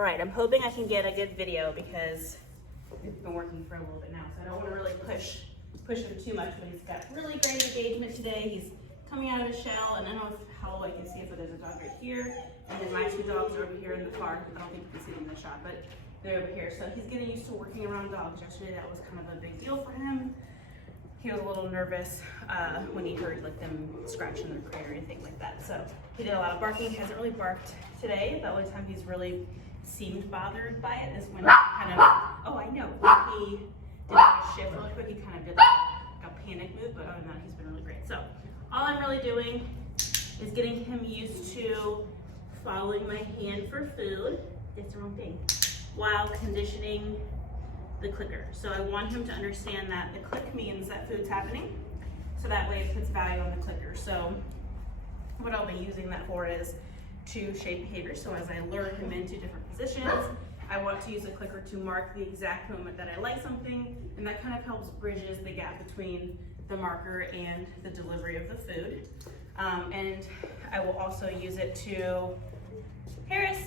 All right, I'm hoping I can get a good video because it's been working for a little bit now, so I don't want to really push him too much, but he's got really great engagement today. He's coming out of his shell, and I don't know how well I can see it, but there's a dog right here, and then my two dogs are over here in the far. I don't think you can see them in the shot, but they're over here. So he's getting used to working around dogs. Yesterday, that was kind of a big deal for him. He was a little nervous when he heard like them scratching their crate or anything like that. So he did a lot of barking. He hasn't really barked today. The only time he's really seemed bothered by it is when he kind of, oh, I know, when he did like a shift really quick, he kind of did like a panic move, but other than that, he's been really great. So all I'm really doing is getting him used to following my hand for food. It's the wrong thing. While conditioning the clicker. So I want him to understand that the click means that food's happening. So that way it puts value on the clicker. So what I'll be using that for is to shape behavior. So as I lure him into different positions, I want to use a clicker to mark the exact moment that I like something, and that kind of helps bridges the gap between the marker and the delivery of the food. And I will also use it to, Harris,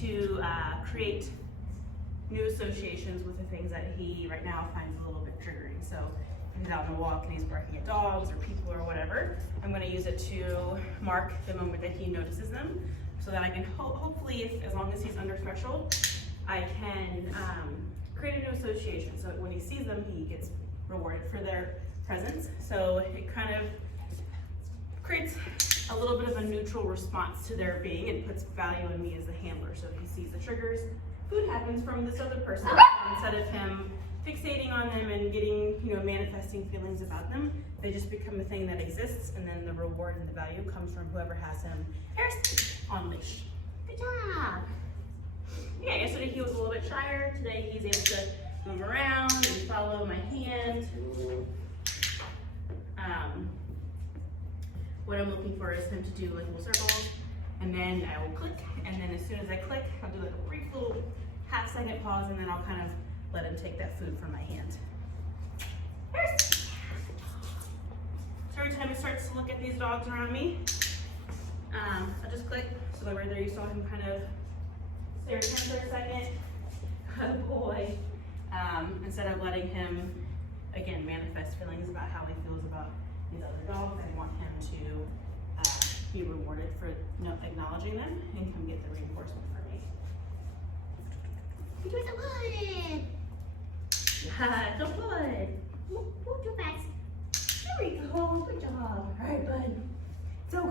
to create new associations with the things that he right now finds a little bit triggering. So if he's out on a walk and he's barking at dogs or people or whatever, I'm going to use it to mark the moment that he notices them, so that I can hopefully, as long as he's under threshold, I can create a new association so that when he sees them, he gets rewarded for their presence. So it kind of creates a little bit of a neutral response to their being and puts value in me as the handler. So if he sees the triggers, food happens from this other person. Instead of him fixating on them and getting, manifesting feelings about them, they just become a thing that exists, and then the reward and the value comes from whoever has him on leash. Good job. Yeah, yesterday he was a little bit shyer. Today he's able to move around and follow my hand. What I'm looking for is him to do like little circles, and then I will click, and then as soon as I click, I'll do like a brief little half-second pause, and then I'll kind of let him take that food from my hand. So every time he starts to look at these dogs around me, I'll just click. So right there you saw him kind of stare at him for a second. Good boy. Instead of letting him, again, manifest feelings about how he feels about these other dogs, I want him to be rewarded for acknowledging them and come get the reinforcement for me. You're doing so good. So good. Move too fast. There we go. Good job. All right, bud. So good.